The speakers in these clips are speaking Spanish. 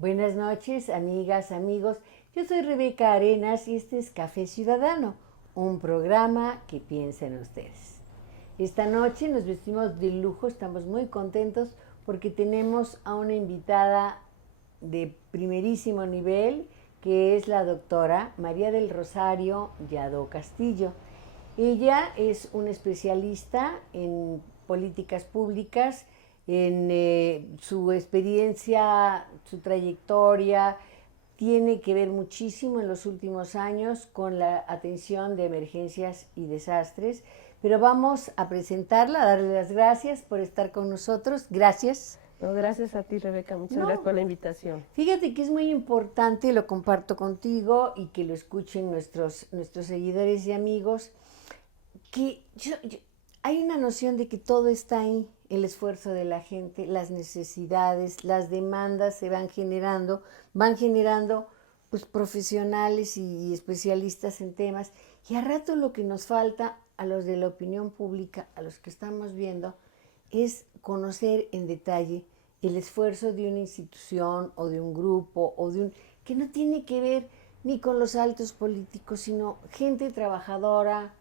Buenas noches, amigas, amigos. Yo soy Rebeca Arenas y este es Café Ciudadano, un programa que piensa en ustedes. Esta noche nos vestimos de lujo, estamos muy contentos porque tenemos a una invitada de primerísimo nivel, que es la doctora María del Rosario Yadó Castillo. Ella es una especialista en políticas públicas, en su experiencia, su trayectoria, tiene que ver muchísimo en los últimos años con la atención de emergencias y desastres. Pero vamos a presentarla, a darle las gracias por estar con nosotros. Gracias. No, gracias a ti, Rebeca. Muchas No, gracias por la invitación. fíjate que es muy importante, lo comparto contigo y que lo escuchen nuestros seguidores y amigos, que hay una noción de que todo está ahí, el esfuerzo de la gente, las necesidades, las demandas se van generando pues profesionales y especialistas en temas, y a rato lo que nos falta a los de la opinión pública, a los que estamos viendo, es conocer en detalle el esfuerzo de una institución o de un grupo o de un que no tiene que ver ni con los altos políticos, sino gente trabajadora,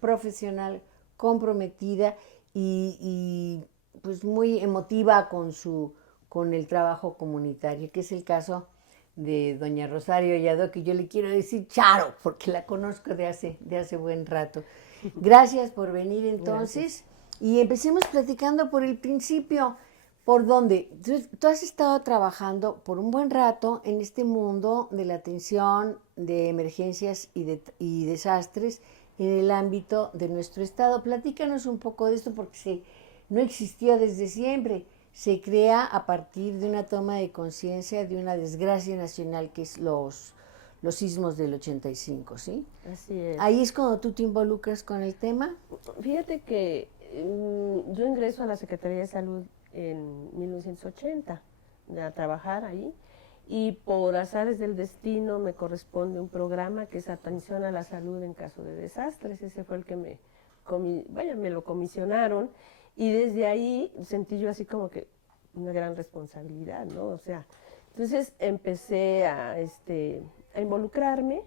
profesional, comprometida y pues muy emotiva con el trabajo comunitario, que es el caso de doña Rosario Yadó, que yo le quiero decir Charo, porque la conozco de hace buen rato. Gracias por venir entonces. Gracias. Y empecemos platicando por el principio. ¿Por dónde? Tú has estado trabajando por un buen rato en este mundo de la atención de emergencias y desastres en el ámbito de nuestro estado. Platícanos un poco de esto porque no existió desde siempre. Se crea a partir de una toma de conciencia de una desgracia nacional que es los sismos del 85, ¿sí? Así es. Ahí es cuando tú te involucras con el tema. Fíjate que yo ingreso a la Secretaría de Salud en 1980 a trabajar ahí, y por azares del destino me corresponde un programa que es atención a la salud en caso de desastres. Ese fue el que me lo comisionaron, y desde ahí sentí yo así como que una gran responsabilidad, ¿no? O sea, entonces empecé a involucrarme.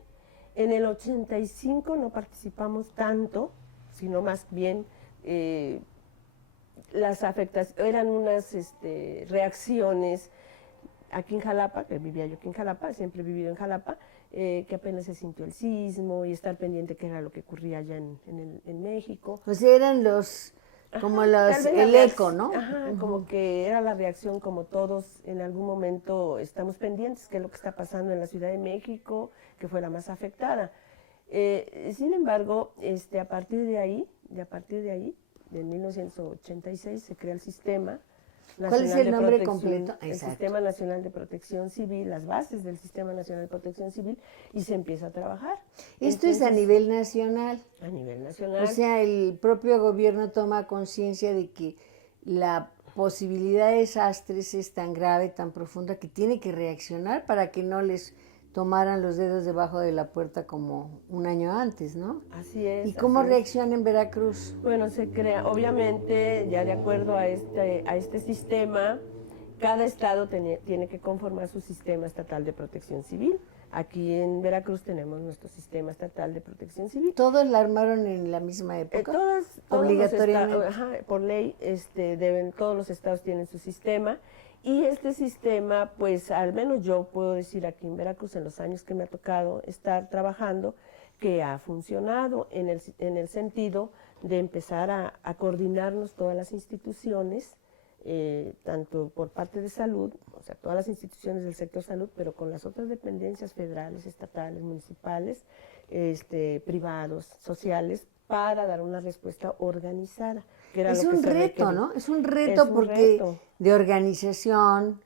En el 85 no participamos tanto, sino más bien las afectaciones, eran unas reacciones aquí en Jalapa, que vivía yo aquí en Jalapa, siempre he vivido en Jalapa, que apenas se sintió el sismo y estar pendiente qué era lo que ocurría allá en México. Pues eran como el eco, ¿no? Ajá, como que era la reacción, como todos en algún momento estamos pendientes, qué es lo que está pasando en la Ciudad de México, que fue la más afectada. Sin embargo, a partir de ahí, de 1986, se crea el Sistema ¿Cuál es Nacional el de nombre Protección, completo? el Exacto. Sistema Nacional de Protección Civil, las bases del Sistema Nacional de Protección Civil, y se empieza a trabajar. Esto es a nivel nacional. A nivel O nacional. sea, el propio gobierno toma conciencia de que la posibilidad de desastres es tan grave, tan profunda, que tiene que reaccionar para que no les tomaran los dedos debajo de la puerta como un año antes, ¿no? Así ¿Y es, cómo así es. reacciona en Veracruz? Bueno, se crea, obviamente, ya de acuerdo a este sistema, cada estado tiene que conformar su sistema estatal de protección civil. Aquí en Veracruz tenemos nuestro sistema estatal de protección civil. ¿Todos la armaron en la misma época? Todos los Obligatoriamente. estados, por ley, todos los estados tienen su sistema, y este sistema, pues al menos yo puedo decir aquí en Veracruz, en los años que me ha tocado estar trabajando, que ha funcionado en el sentido de empezar a coordinarnos todas las instituciones, tanto por parte de salud, o sea, todas las instituciones del sector salud, pero con las otras dependencias federales, estatales, municipales, privados, sociales, para dar una respuesta organizada. Que era Es lo que un se reto, requería. ¿no? Es un reto porque de organización,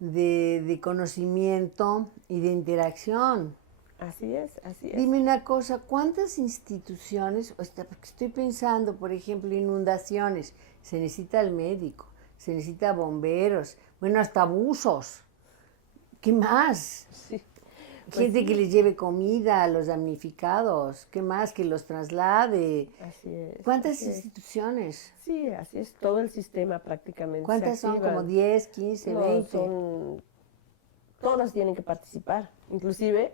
de conocimiento y de interacción. Así es, así es. Dime una cosa, ¿cuántas instituciones, porque estoy pensando, por ejemplo, inundaciones, se necesita el médico, se necesita bomberos, bueno, hasta buzos, ¿qué más? Sí. Pues Gente sí, que les lleve comida a los damnificados, ¿qué más? Que los traslade. así es. ¿Cuántas Así es. instituciones? Sí, así es. Todo el sistema prácticamente se ¿Cuántas son? activa. ¿Como 10, 15, No, 20? son todas tienen que participar, inclusive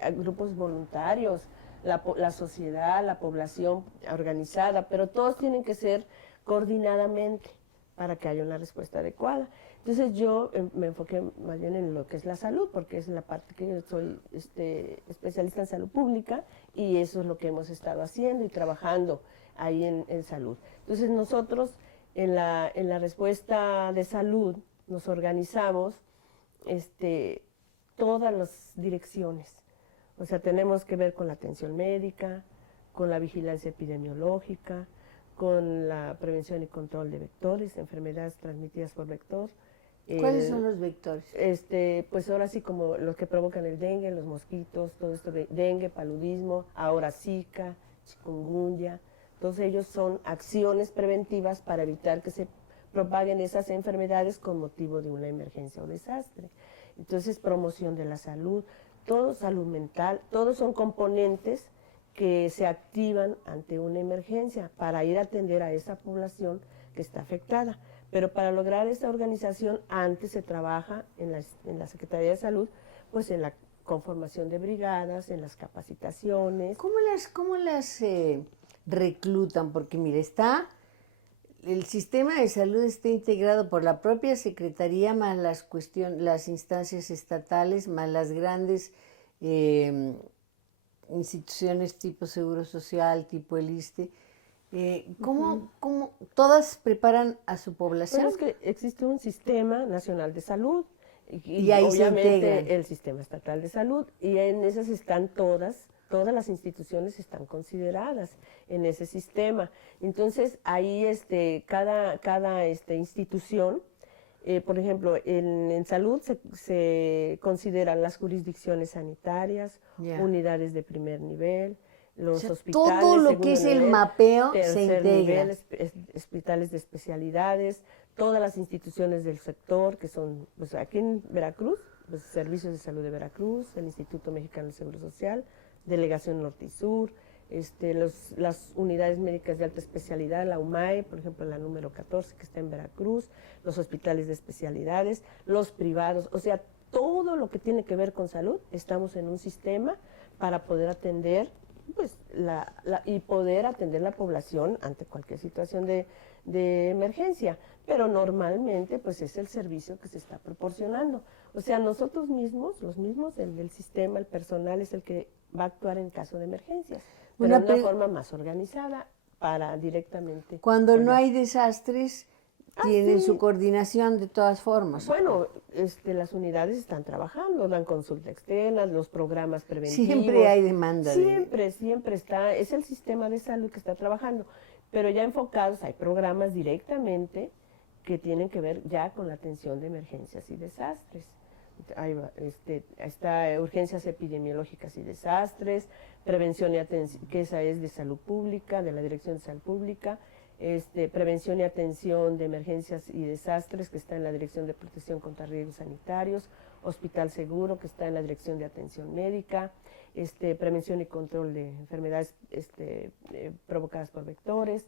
a grupos voluntarios, la sociedad, la población organizada, pero todos tienen que ser coordinadamente para que haya una respuesta adecuada. Entonces yo me enfoqué más bien en lo que es la salud, porque es la parte que yo soy especialista en salud pública y eso es lo que hemos estado haciendo y trabajando ahí en salud. Entonces nosotros en la respuesta de salud nos organizamos todas las direcciones. O sea, tenemos que ver con la atención médica, con la vigilancia epidemiológica, con la prevención y control de vectores, enfermedades transmitidas por vector. ¿Cuáles son los vectores? Pues ahora sí, como los que provocan el dengue, los mosquitos, todo esto de dengue, paludismo, ahora Zika, chikungunya, todos ellos son acciones preventivas para evitar que se propaguen esas enfermedades con motivo de una emergencia o desastre. Entonces, promoción de la salud, todo salud mental, todos son componentes que se activan ante una emergencia para ir a atender a esa población que está afectada. Pero para lograr esta organización, antes se trabaja en la Secretaría de Salud, pues en la conformación de brigadas, en las capacitaciones. ¿Cómo las reclutan? Porque mire, el sistema de salud está integrado por la propia Secretaría, más las instancias estatales, más las grandes instituciones tipo Seguro Social, tipo el ISSSTE. ¿Cómo todas preparan a su población? Bueno, es que existe un sistema nacional de salud y ahí obviamente el sistema estatal de salud y en esas están todas las instituciones están consideradas en ese sistema. Entonces ahí cada institución, por ejemplo, en salud se consideran las jurisdicciones sanitarias, unidades de primer nivel, los hospitales, todo lo que es nivel, el mapeo se tercer integra. nivel, hospitales de especialidades, todas las instituciones del sector que son, pues aquí en Veracruz, los servicios de salud de Veracruz, el Instituto Mexicano del Seguro Social, Delegación Norte y Sur, las unidades médicas de alta especialidad, la UMAE, por ejemplo, la número 14 que está en Veracruz, los hospitales de especialidades, los privados, o sea, todo lo que tiene que ver con salud, estamos en un sistema para poder atender pues y poder atender la población ante cualquier situación de emergencia, pero normalmente pues es el servicio que se está proporcionando. O sea, nosotros mismos, el del sistema, el personal es el que va a actuar en caso de emergencias, pero de una forma más organizada para directamente. Cuando no hay desastres, tienen su coordinación de todas formas. Bueno, las unidades están trabajando, dan consulta externa, los programas preventivos. Siempre hay demanda. Siempre está, es el sistema de salud que está trabajando, pero ya enfocados, hay programas directamente que tienen que ver ya con la atención de emergencias y desastres. Está urgencias epidemiológicas y desastres, prevención y atención, que esa es de salud pública, de la Dirección de Salud Pública, prevención y atención de emergencias y desastres, que está en la Dirección de Protección contra Riesgos Sanitarios, Hospital Seguro, que está en la Dirección de Atención Médica, prevención y control de enfermedades provocadas por vectores,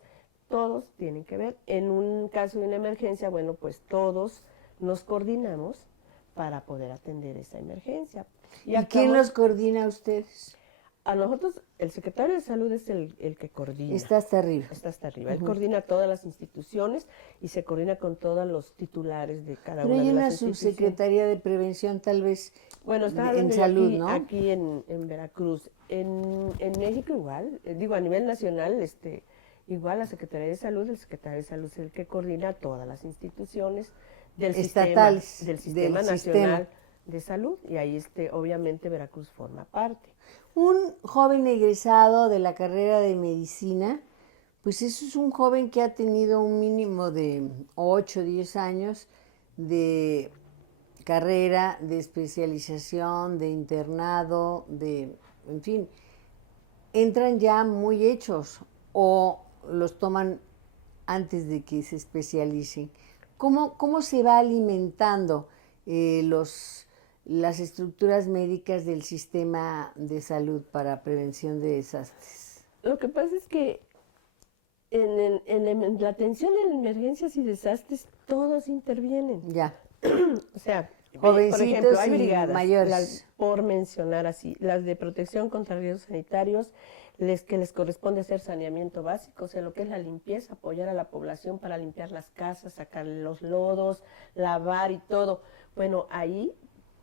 todos tienen que ver. En un caso de una emergencia, bueno, pues todos nos coordinamos para poder atender esa emergencia. ¿Y quién los coordina a ustedes? A nosotros, el secretario de Salud es el que coordina. Está hasta arriba. Está hasta arriba. Él coordina todas las instituciones y se coordina con todos los titulares de cada una de las instituciones. Pero hay una subsecretaría de prevención tal vez está en salud, ¿no? Aquí en Veracruz. En México igual, digo a nivel nacional, igual la Secretaría de Salud, el secretario de Salud es el que coordina todas las instituciones del sistema nacional de salud y ahí obviamente Veracruz forma parte. Un joven egresado de la carrera de medicina, pues eso es un joven que ha tenido un mínimo de 8 o 10 años de carrera, de especialización, de internado, en fin, entran ya muy hechos o los toman antes de que se especialicen. ¿Cómo se va alimentando las estructuras médicas del sistema de salud para prevención de desastres? Lo que pasa es que en la atención en emergencias y desastres todos intervienen. Ya. O sea, Por Jovencitos ejemplo, hay y brigadas, mayores. por mencionar así, las de protección contra riesgos sanitarios, que les corresponde hacer saneamiento básico, o sea, lo que es la limpieza, apoyar a la población para limpiar las casas, sacar los lodos, lavar y todo. Bueno, ahí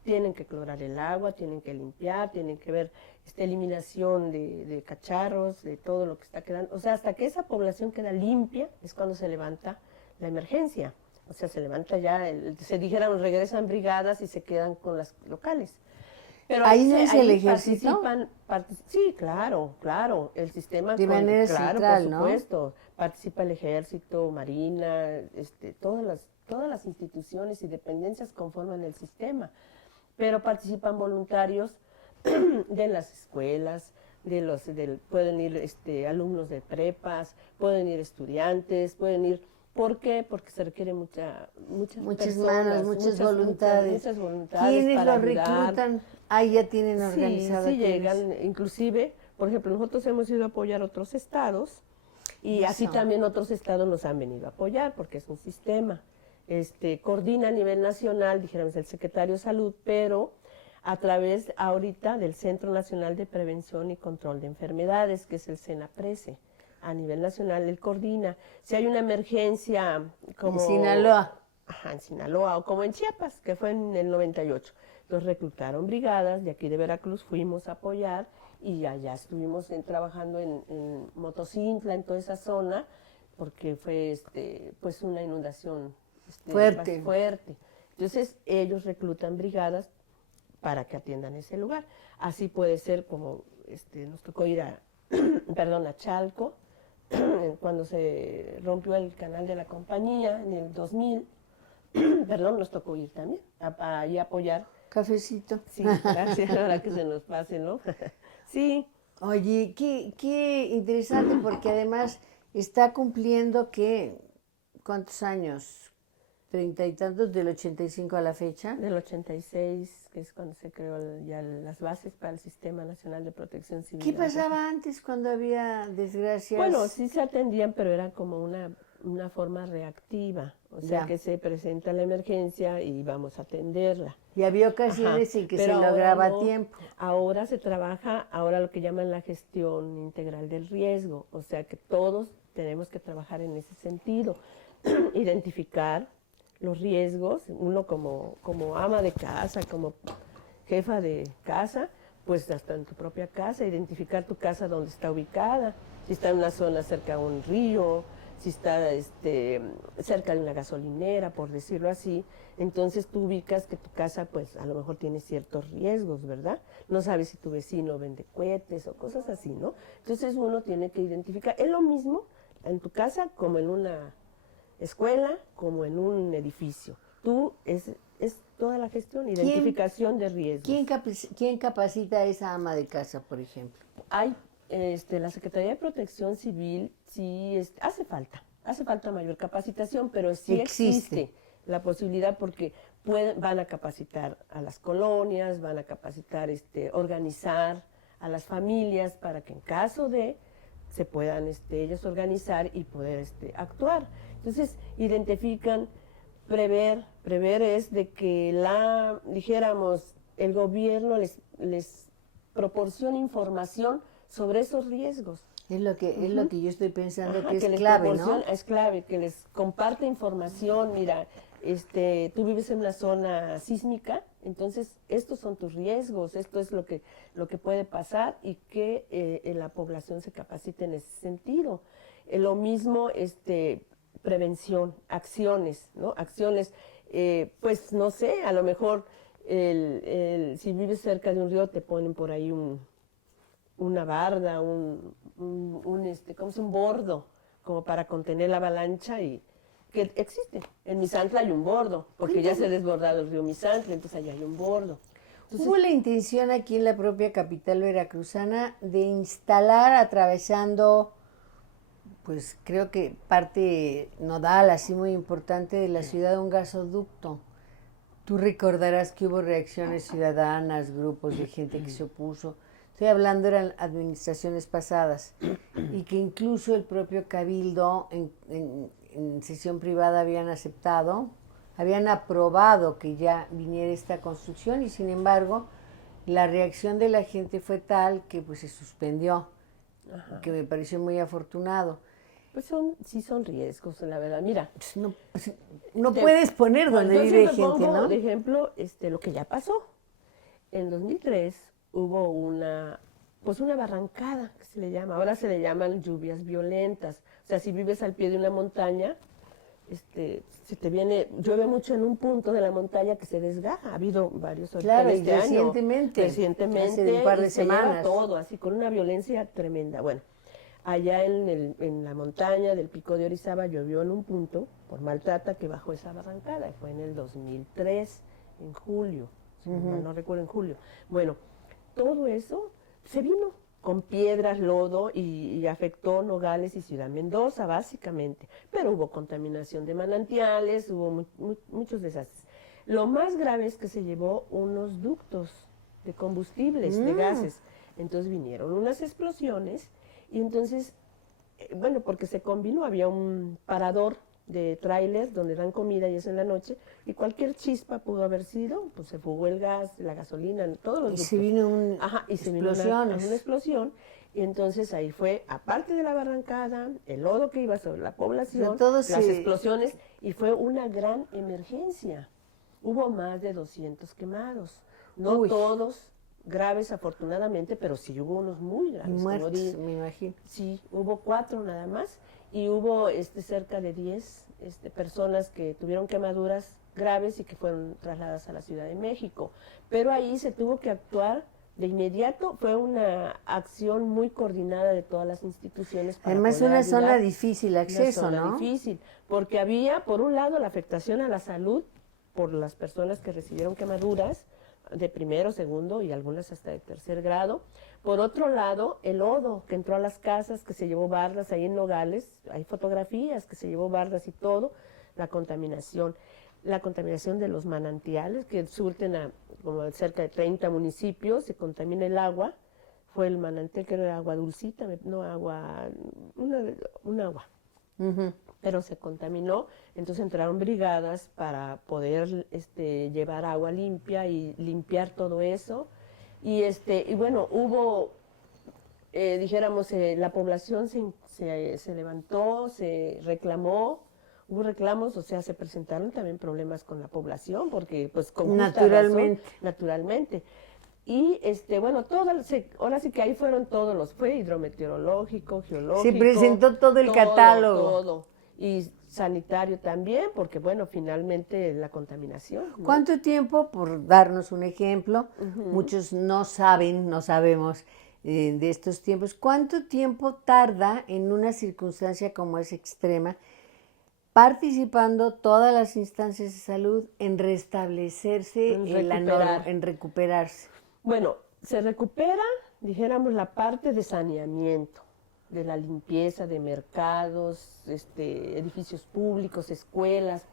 tienen que clorar el agua, tienen que limpiar, tienen que ver eliminación de cacharros, de todo lo que está quedando. O sea, hasta que esa población queda limpia es cuando se levanta la emergencia. O sea, se levanta ya, se dijeron, regresan brigadas y se quedan con las locales. Pero ¿Ahí no es el ahí ejército? sí, claro, claro, el sistema, De manera claro, por central, ¿no? supuesto, participa el ejército, marina, todas las instituciones y dependencias conforman el sistema, pero participan voluntarios de las escuelas, pueden ir alumnos de prepas, pueden ir estudiantes, pueden ir. ¿Por qué? Porque se requiere muchas Muchas personas, manos, muchas voluntades. muchas voluntades ¿Quiénes para los ayudar. reclutan? Ahí ya tienen Sí, organizado sí quiénes. llegan, inclusive, por ejemplo, nosotros hemos ido a apoyar otros estados y así Eso. también otros estados nos han venido a apoyar porque es un sistema. Coordina a nivel nacional, dijéramos, el secretario de Salud, pero a través ahorita del Centro Nacional de Prevención y Control de Enfermedades, que es el CENAPRESE. A nivel nacional, él coordina. Si hay una emergencia como... En Sinaloa. Ajá, en Sinaloa, o como en Chiapas, que fue en el 98. Entonces reclutaron brigadas, de aquí de Veracruz fuimos a apoyar y allá estuvimos trabajando en Motocintla, en toda esa zona, porque fue pues una inundación Fuerte. fuerte. Entonces ellos reclutan brigadas para que atiendan ese lugar. Así puede ser como nos tocó ir a, perdón, a Chalco, cuando se rompió el canal de la compañía en el 2000, perdón, nos tocó ir también a apoyar. Cafecito. Sí, gracias, ahora que se nos pase, ¿no? Sí. Oye, qué interesante porque además está cumpliendo que, ¿cuántos años? 30 y tantos, del 85 a la fecha. Del 86, que es cuando se creó ya las bases para el Sistema Nacional de Protección Civil. ¿Qué pasaba antes cuando había desgracias? Bueno, sí se atendían, pero era como una forma reactiva, o sea, Ya. que se presenta la emergencia y vamos a atenderla. Y había ocasiones Ajá, en que se pero ahora lograba no. a tiempo. Ahora se trabaja, ahora lo que llaman la gestión integral del riesgo, o sea que todos tenemos que trabajar en ese sentido, identificar los riesgos, uno como ama de casa, como jefa de casa, pues hasta en tu propia casa, identificar tu casa donde está ubicada, si está en una zona cerca de un río, si está cerca de una gasolinera, por decirlo así, entonces tú ubicas que tu casa pues a lo mejor tiene ciertos riesgos, ¿verdad? No sabes si tu vecino vende cohetes o cosas así, ¿no? Entonces uno tiene que identificar, es lo mismo en tu casa como en una escuela, como en un edificio. Tú es toda la gestión, identificación de riesgos. ¿Quién capacita a esa ama de casa, por ejemplo? Hay la Secretaría de Protección Civil sí hace falta mayor capacitación, pero sí existe la posibilidad porque van a capacitar a las colonias, van a capacitar, organizar a las familias para que en caso de se puedan ellos organizar y poder actuar. Entonces identifican, prever es de que dijéramos, el gobierno les proporciona información sobre esos riesgos. Es lo que yo estoy pensando. Ajá, que es les clave, ¿no? Es clave, que les comparte información. Mira, tú vives en una zona sísmica, entonces estos son tus riesgos, esto es lo que puede pasar y que la población se capacite en ese sentido. Lo mismo, prevención, acciones, ¿no? Acciones, pues no sé, a lo mejor si vives cerca de un río te ponen por ahí una barda, ¿cómo es? Un bordo, como para contener la avalancha y que existe. En Misantla hay un bordo, porque ya se ha desbordado el río Misantla, entonces allá hay un bordo. Entonces, hubo la intención aquí en la propia capital veracruzana de instalar atravesando, pues creo que parte nodal, así muy importante de la ciudad, un gasoducto. Tú recordarás que hubo reacciones ciudadanas, grupos de gente que se opuso. Estoy hablando, eran administraciones pasadas, y que incluso el propio Cabildo en sesión privada habían aceptado habían aprobado que ya viniera esta construcción y sin embargo la reacción de la gente fue tal que pues se suspendió, que me pareció muy afortunado. Pues sí son riesgos, la verdad. Mira, Pues no puedes poner donde yo vive siempre gente, pongo ¿no? de ejemplo lo que ya pasó. En 2003 hubo pues una barrancada, que se le llama. Ahora se le llaman lluvias violentas. O sea, si vives al pie de una montaña, si te llueve mucho en un punto de la montaña que se desgaja. Ha habido varios ahorita Claro, en y este año. Recientemente, hace un par de y se lleva semanas. todo, así con una violencia tremenda. Bueno, allá en la montaña del Pico de Orizaba llovió en un punto por maltrata que bajó esa barrancada. Fue en el 2003, en julio, si mal no recuerdo, en julio. Bueno, todo eso se vino con piedras, lodo y afectó Nogales y Ciudad Mendoza, básicamente. Pero hubo contaminación de manantiales, hubo muchos desastres. Lo más grave es que se llevó unos ductos de combustibles, de gases. Entonces vinieron unas explosiones y entonces, bueno, porque se combinó, había un parador de tráiler donde dan comida y eso en la noche, y cualquier chispa pudo haber sido, pues se fugó el gas, la gasolina, todos los Y ductos. se vino Y se vino una explosión, y entonces ahí fue, aparte de la barrancada, el lodo que iba sobre la población, las explosiones, y fue una gran emergencia. Hubo más de 200 quemados, no todos graves afortunadamente, pero sí hubo unos muy graves. Y muertos, me imagino. Sí, hubo 4 nada más, y hubo cerca de 10 personas que tuvieron quemaduras graves y que fueron trasladadas a la Ciudad de México. Pero ahí se tuvo que actuar de inmediato, fue una acción muy coordinada de todas las instituciones. Además, una zona difícil de acceso, ¿no? Una zona difícil, porque había, por un lado, la afectación a la salud por las personas que recibieron quemaduras de primero, segundo y algunas hasta de tercer grado. Por otro lado, el lodo que entró a las casas, que se llevó bardas ahí en Nogales, hay fotografías que se llevó bardas y todo, la contaminación de los manantiales que surten a como cerca de 30 municipios, se contamina el agua, fue el manantial que era agua dulcita, no agua, un agua. Pero se contaminó, entonces entraron brigadas para poder llevar agua limpia y limpiar todo eso. Y bueno, hubo, dijéramos, la población se levantó, se reclamó, hubo reclamos, o sea, se presentaron también problemas con la población, porque pues con justa razón, naturalmente. Y bueno, ahora sí que ahí fueron fue hidrometeorológico, geológico. Se presentó todo el catálogo. Todo. Y sanitario también, porque bueno, finalmente la contaminación, ¿no? ¿Cuánto tiempo, por darnos un ejemplo, muchos no sabemos de estos tiempos, cuánto tiempo tarda en una circunstancia como es extrema, participando todas las instancias de salud en restablecerse, en recuperarse? Bueno, se recupera, dijéramos, la parte de saneamiento, de la limpieza de mercados, edificios públicos, escuelas,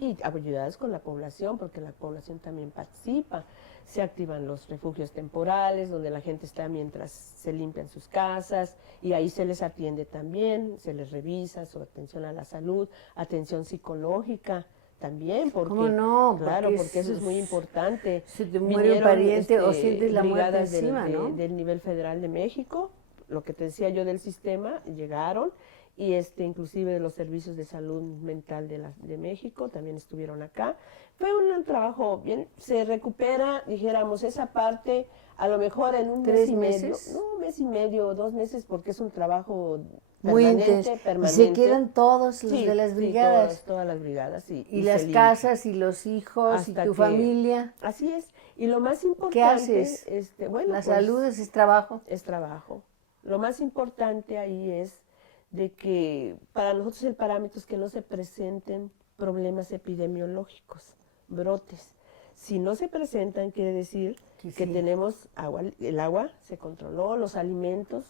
y ayudadas con la población, porque la población también participa. Se activan los refugios temporales, donde la gente está mientras se limpian sus casas, y ahí se les atiende también, se les revisa su atención a la salud, atención psicológica también, porque, ¿cómo no? Claro, porque eso es muy importante. Se te muere un pariente o sientes la muerte brigadas encima, ¿no? del nivel federal de México, lo que te decía yo del sistema, llegaron, y inclusive de los servicios de salud mental de México también estuvieron acá. Fue un trabajo bien, se recupera, dijéramos, esa parte, a lo mejor en un mes y medio, no, un mes y medio, 2 meses, porque es un trabajo muy intenso. Y se quedan todos los de las brigadas. Sí, todas las brigadas. Y las casas y los hijos y tu familia. Así es. Y lo más importante... ¿Qué haces? Bueno, la salud es trabajo. Es trabajo. Lo más importante ahí es de que para nosotros el parámetro es que no se presenten problemas epidemiológicos, brotes. Si no se presentan, quiere decir que tenemos agua, el agua se controló, los alimentos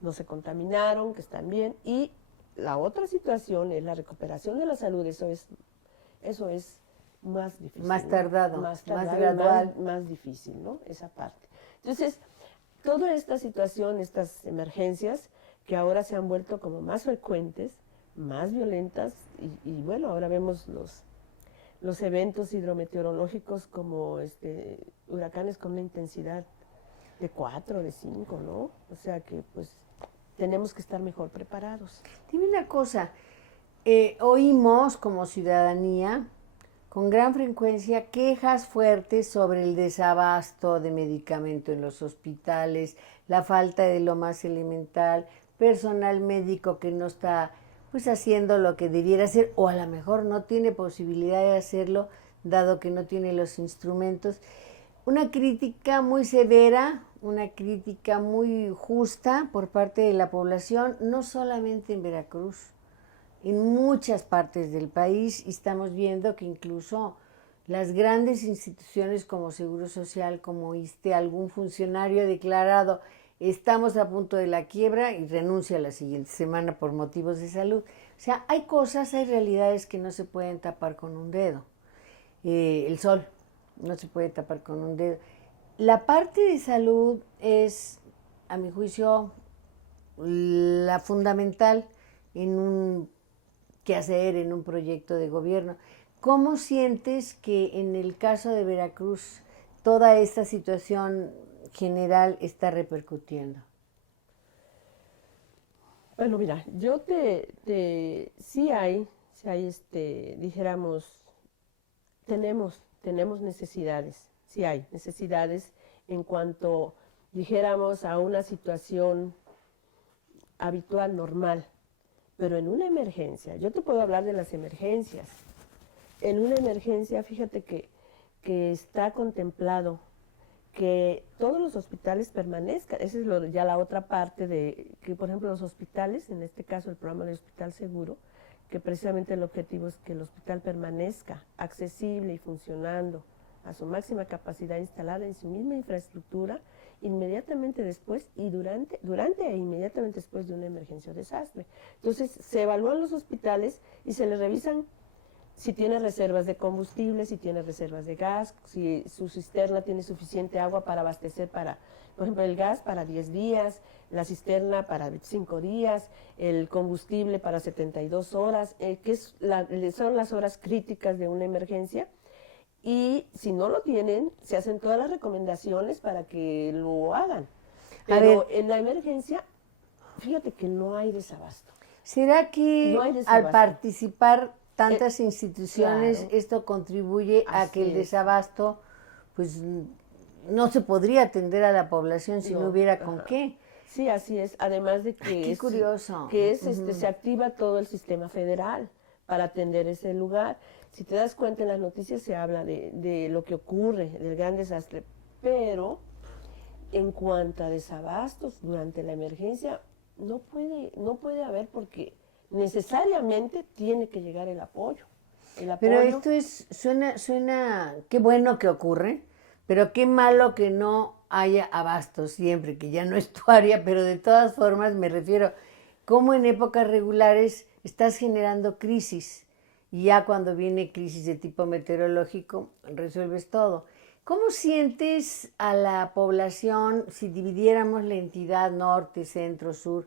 no se contaminaron, que están bien, y la otra situación es la recuperación de la salud, eso es más difícil. Más tardado, ¿no? más gradual. Más difícil, ¿no? Esa parte. Entonces, toda esta situación, estas emergencias, que ahora se han vuelto como más frecuentes, más violentas, y bueno, ahora vemos los eventos hidrometeorológicos como huracanes con una intensidad de 4, de 5, ¿no? O sea que pues tenemos que estar mejor preparados. Dime una cosa, oímos como ciudadanía con gran frecuencia quejas fuertes sobre el desabasto de medicamento en los hospitales, la falta de lo más elemental, personal médico que no está pues haciendo lo que debiera hacer o a lo mejor no tiene posibilidad de hacerlo dado que no tiene los instrumentos. Una crítica muy severa, una crítica muy justa por parte de la población, no solamente en Veracruz, en muchas partes del país, y estamos viendo que incluso las grandes instituciones como Seguro Social, como ISSSTE, algún funcionario ha declarado estamos a punto de la quiebra y renuncia la siguiente semana por motivos de salud. O sea, hay cosas, hay realidades que no se pueden tapar con un dedo. El sol no se puede tapar con un dedo. La parte de salud es, a mi juicio, la fundamental en un quehacer, en un proyecto de gobierno. ¿Cómo sientes que en el caso de Veracruz toda esta situación general está repercutiendo? Bueno, mira, sí hay, dijéramos, tenemos necesidades, sí hay necesidades en cuanto, dijéramos, a una situación habitual, normal, pero en una emergencia, yo te puedo hablar de las emergencias. En una emergencia, fíjate que está contemplado que todos los hospitales permanezcan. Esa es ya la otra parte de que, por ejemplo, los hospitales, en este caso el programa de Hospital Seguro, que precisamente el objetivo es que el hospital permanezca accesible y funcionando a su máxima capacidad instalada en su misma infraestructura inmediatamente después y durante e inmediatamente después de una emergencia o desastre. Entonces se evalúan los hospitales y se les revisan si tiene reservas de combustible, si tiene reservas de gas, si su cisterna tiene suficiente agua para abastecer para, por ejemplo, el gas para 10 días, la cisterna para 25 días, el combustible para 72 horas, que son las horas críticas de una emergencia. Y si no lo tienen, se hacen todas las recomendaciones para que lo hagan. Pero en la emergencia, fíjate que no hay desabasto. ¿Será que no hay desabasto. Al participar tantas instituciones, claro, esto contribuye a que el es. desabasto, pues no se podría atender a la población si no hubiera con qué? Sí, así es. Además de que Qué curioso. Que se activa todo el sistema federal para atender ese lugar. Si te das cuenta, en las noticias se habla de lo que ocurre, del gran desastre, pero en cuanto a desabastos durante la emergencia, no puede haber porque necesariamente tiene que llegar el apoyo. Pero esto suena, qué bueno que ocurre, pero qué malo que no haya abasto siempre, que ya no es tu área, pero de todas formas me refiero, cómo en épocas regulares estás generando crisis y ya cuando viene crisis de tipo meteorológico resuelves todo. ¿Cómo sientes a la población si dividiéramos la entidad norte, centro, sur,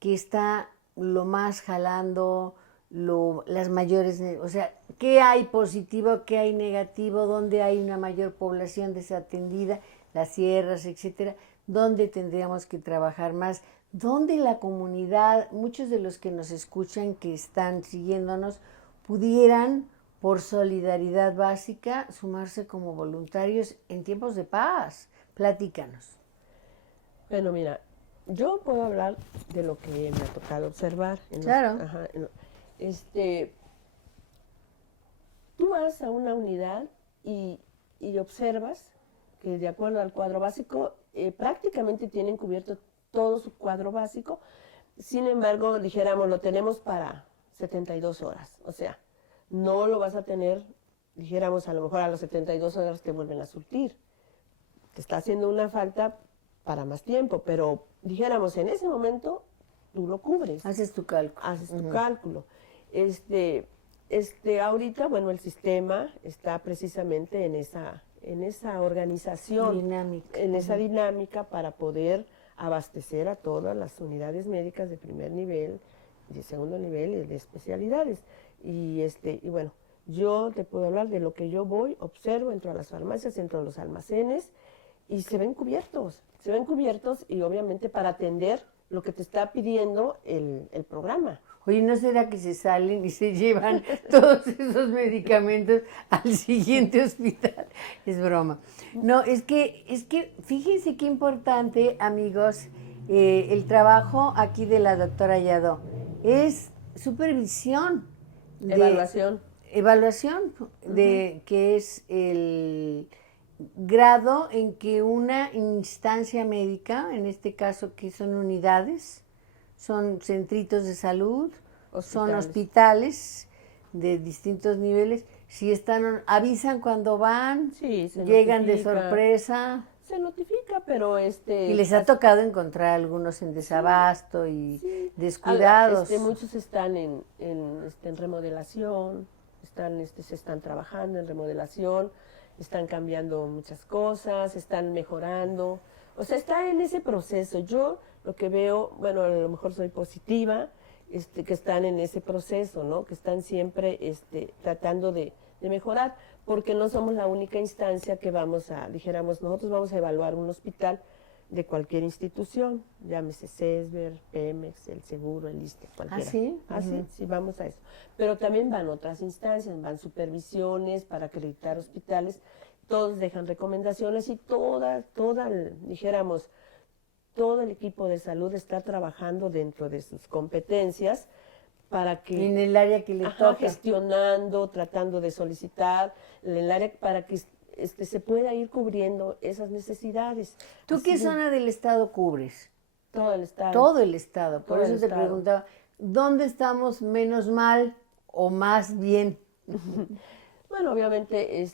que está lo más jalando las mayores, o sea, qué hay positivo, qué hay negativo, dónde hay una mayor población desatendida, las sierras, etcétera, dónde tendríamos que trabajar más, dónde la comunidad, muchos de los que nos escuchan, que están siguiéndonos, pudieran, por solidaridad básica, sumarse como voluntarios en tiempos de paz. Platícanos. Bueno, mira, yo puedo hablar de lo que me ha tocado observar. Claro. Tú vas a una unidad y observas que de acuerdo al cuadro básico, prácticamente tienen cubierto todo su cuadro básico. Sin embargo, dijéramos, lo tenemos para 72 horas. O sea, no lo vas a tener, dijéramos, a lo mejor a las 72 horas te vuelven a surtir. Te está haciendo una falta para más tiempo, pero dijéramos, en ese momento tú lo cubres. Haces tu cálculo. Haces tu cálculo. Ahorita, bueno, el sistema está precisamente en esa organización, dinámica. En esa dinámica para poder abastecer a todas las unidades médicas de primer nivel, de segundo nivel y de especialidades. Y bueno, Yo te puedo hablar de lo que yo voy, observo, entro a las farmacias, entro a los almacenes y se ven cubiertos y obviamente para atender lo que te está pidiendo el programa. Oye, ¿no será que se salen y se llevan todos esos medicamentos al siguiente hospital? Es broma. No, es que fíjense qué importante, amigos, el trabajo aquí de la doctora Yadó. Es supervisión. Evaluación. Evaluación de que es el grado en que una instancia médica, en este caso que son unidades, son centritos de salud, son hospitales de distintos niveles, si están, avisan cuando van, sí, llegan notifica. de sorpresa. Se notifica, pero Y les ha tocado encontrar algunos en desabasto y descuidados. Muchos están en remodelación, se están trabajando en remodelación, están cambiando muchas cosas, están mejorando. O sea, está en ese proceso. Yo lo que veo, bueno, a lo mejor soy positiva, que están en ese proceso, ¿no? Que están siempre tratando de mejorar, porque no somos la única instancia que dijéramos, nosotros vamos a evaluar un hospital de cualquier institución, llámese CESBER, Pemex, el Seguro, el ISSSTE, cualquiera. ¿Ah, sí? Sí, vamos a eso. Pero también van otras instancias, van supervisiones para acreditar hospitales, todos dejan recomendaciones y dijéramos, todo el equipo de salud está trabajando dentro de sus competencias para que... En el área que le toca. Gestionando, tratando de solicitar, en el área para que se pueda ir cubriendo esas necesidades. ¿Tú qué zona del estado cubres? Todo el estado. Todo el estado. Por eso te preguntaba, ¿dónde estamos menos mal o más bien? Bueno, obviamente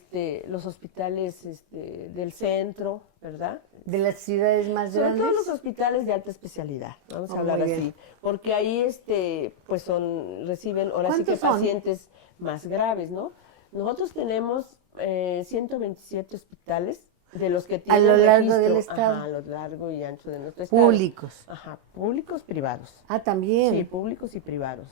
los hospitales del centro, ¿verdad? De las ciudades más grandes. Sobre todo los hospitales de alta especialidad, vamos a hablar así, porque ahí pues reciben ahora sí que pacientes más graves, ¿no? Nosotros tenemos 127 hospitales de los que tienen a lo largo registro, del estado. a lo largo y ancho de nuestro estado. Públicos. Públicos, privados. También. Sí, públicos y privados.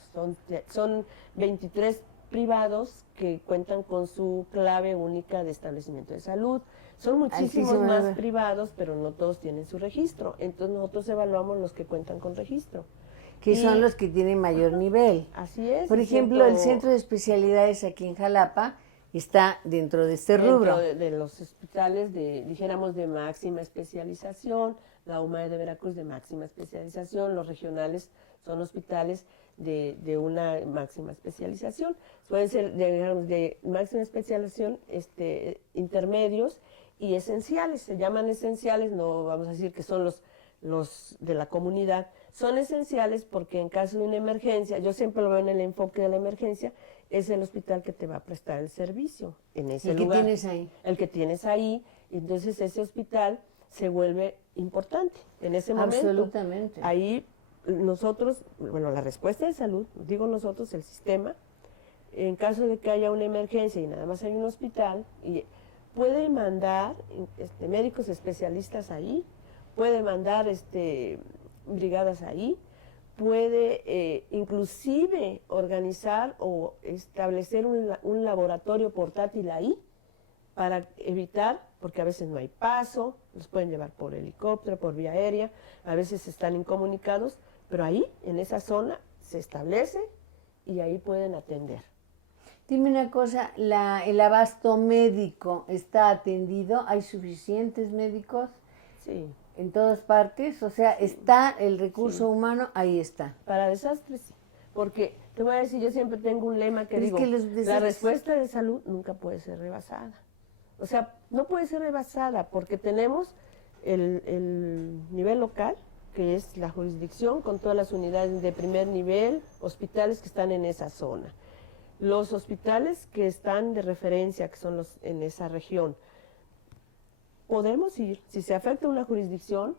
Son 23 privados que cuentan con su clave única de establecimiento de salud. Son muchísimos más privados, pero no todos tienen su registro. Entonces nosotros evaluamos los que cuentan con registro. Que son los que tienen mayor nivel. Así es. Por ejemplo, el Centro de Especialidades aquí en Jalapa está dentro de este rubro. Dentro de los hospitales dijéramos, de máxima especialización, la UMAE de Veracruz de máxima especialización, los regionales son hospitales de una máxima especialización. Pueden ser, digamos, de máxima especialización, intermedios y esenciales. Se llaman esenciales, no vamos a decir que son los de la comunidad. Son esenciales porque en caso de una emergencia, yo siempre lo veo en el enfoque de la emergencia, es el hospital que te va a prestar el servicio en ese lugar. El que tienes ahí. El que tienes ahí, entonces ese hospital se vuelve importante en ese momento. Absolutamente. Ahí nosotros, bueno, la respuesta de salud, digo nosotros, el sistema, en caso de que haya una emergencia y nada más hay un hospital, y puede mandar médicos especialistas ahí, puede mandar brigadas ahí, puede inclusive organizar o establecer un laboratorio portátil ahí para evitar, porque a veces no hay paso, los pueden llevar por helicóptero, por vía aérea, a veces están incomunicados, pero ahí, en esa zona, se establece y ahí pueden atender. Dime una cosa, ¿el abasto médico está atendido? ¿Hay suficientes médicos? Sí. ¿En todas partes? O sea, ¿está el recurso humano? Ahí está. Para desastres, sí. Porque, te voy a decir, yo siempre tengo un lema que digo, la respuesta de salud nunca puede ser rebasada. O sea, no puede ser rebasada porque tenemos el nivel local, que es la jurisdicción, con todas las unidades de primer nivel, hospitales que están en esa zona. Los hospitales que están de referencia, que son los en esa región, podemos ir, si se afecta una jurisdicción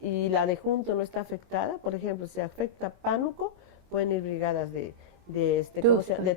y la de junto no está afectada, por ejemplo, si se afecta Pánuco, pueden ir brigadas de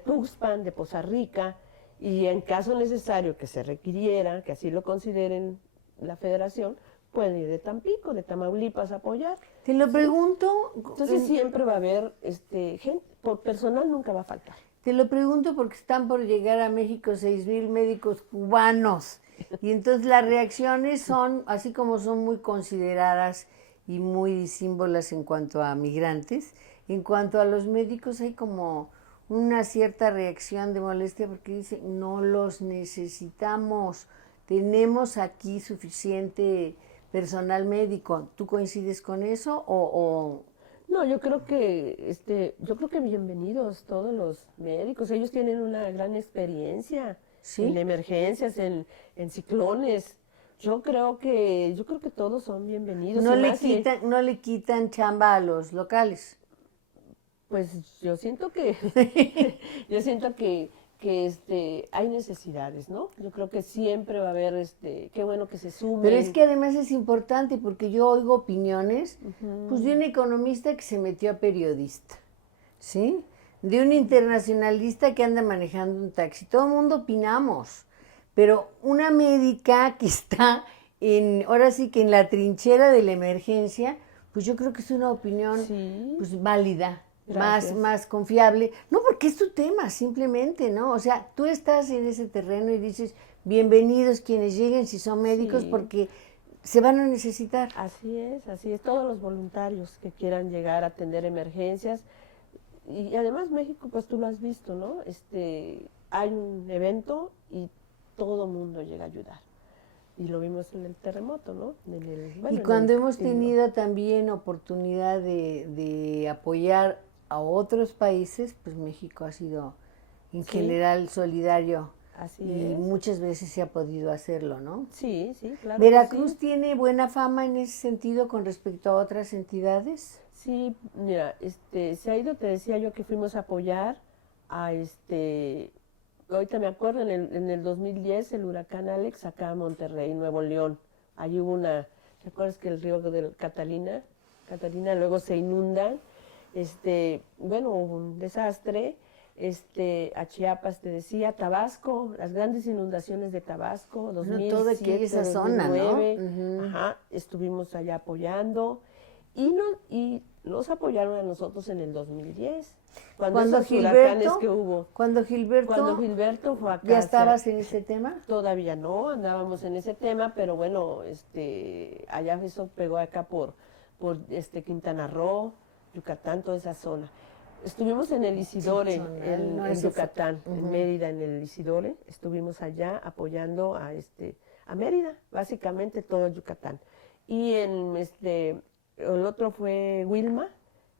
Tuxpan, de Poza Rica, y en caso necesario que se requiriera, que así lo consideren la federación, pueden ir de Tampico, de Tamaulipas a apoyar. Te lo pregunto. Entonces siempre va a haber gente, por personal nunca va a faltar. Te lo pregunto porque están por llegar a México 6,000 médicos cubanos y entonces las reacciones son, así como son muy consideradas y muy disímbolas en cuanto a migrantes, en cuanto a los médicos hay como una cierta reacción de molestia porque dicen, no los necesitamos, tenemos aquí suficiente personal médico. ¿Tú coincides con eso o No, yo creo que bienvenidos todos los médicos. Ellos tienen una gran experiencia en sí? emergencias, en ciclones. Yo creo que todos son bienvenidos. No Y le más si, quitan, no le quitan chamba a los locales. pues yo siento que, yo siento que hay necesidades, ¿no? Yo creo que siempre va a haber, qué bueno que se Pero es sumen. que además es importante porque yo oigo opiniones, pues de un economista que se metió a periodista, ¿sí? De un internacionalista que anda manejando un taxi. Todo el mundo opinamos, pero una médica que está ahora sí que en la trinchera de la emergencia, pues yo creo que es una opinión Sí, pues válida, gracias. más confiable. No porque es tu tema, simplemente, ¿no? O sea, tú estás en ese terreno y dices, bienvenidos quienes lleguen si son médicos Sí. porque se van a necesitar. Así es, así es. Todos los voluntarios que quieran llegar a atender emergencias. Y además México, pues tú lo has visto, ¿no? Hay un evento y todo mundo llega a ayudar. Y lo vimos en el terremoto, ¿no? Y Bueno, en cuando el hemos temblor. tenido también oportunidad de apoyar a otros países, pues México ha sido en Sí, general solidario así y es. muchas veces se ha podido hacerlo, ¿no? Sí, sí, claro que sí. ¿Veracruz tiene buena fama en ese sentido con respecto a otras entidades? Sí, mira, se ha ido, te decía yo que fuimos a apoyar a ahorita me acuerdo, en el 2010 el huracán Alex acá a Monterrey, Nuevo León. Allí hubo ¿te acuerdas que el río de Catalina luego se inunda? Bueno, hubo un desastre. A Chiapas te decía, Tabasco, las grandes inundaciones de Tabasco, Bueno, toda siete esa dos mil zona, ¿no? nueve ajá, estuvimos allá apoyando y nos apoyaron a nosotros en el 2010, cuando Cuando esos huracanes que Gilberto, hubo. cuando Cuando Gilberto, Gilberto fue ¿ya acá, estabas en ese tema? todavía no andábamos en ese tema, pero bueno, allá eso pegó acá por Quintana Roo, Yucatán, toda esa zona. Estuvimos en el Isidore, Excepcional, no, en eso fue. Yucatán, en Mérida, en el Isidore. Estuvimos allá apoyando a Mérida, básicamente todo Yucatán. Y el otro fue Wilma,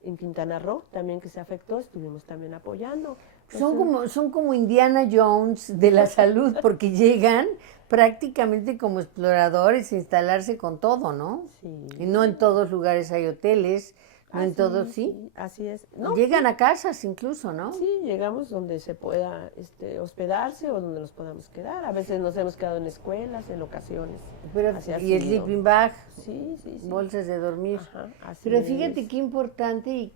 en Quintana Roo, también que se afectó, estuvimos también apoyando. Entonces, Son como Indiana Jones de la salud porque llegan prácticamente como exploradores a instalarse con todo, ¿no? Y sí, no en todos lugares hay hoteles, no en todos, sí. sí, así es. No, Llegan a casas incluso, ¿no? sí, llegamos donde se pueda hospedarse o donde nos podamos quedar. A veces nos hemos quedado en escuelas, en ocasiones. Pero, Así ha y sido. sleeping bag, Sí, sí, sí. bolsas de dormir. Ajá, así Pero fíjate es. qué importante y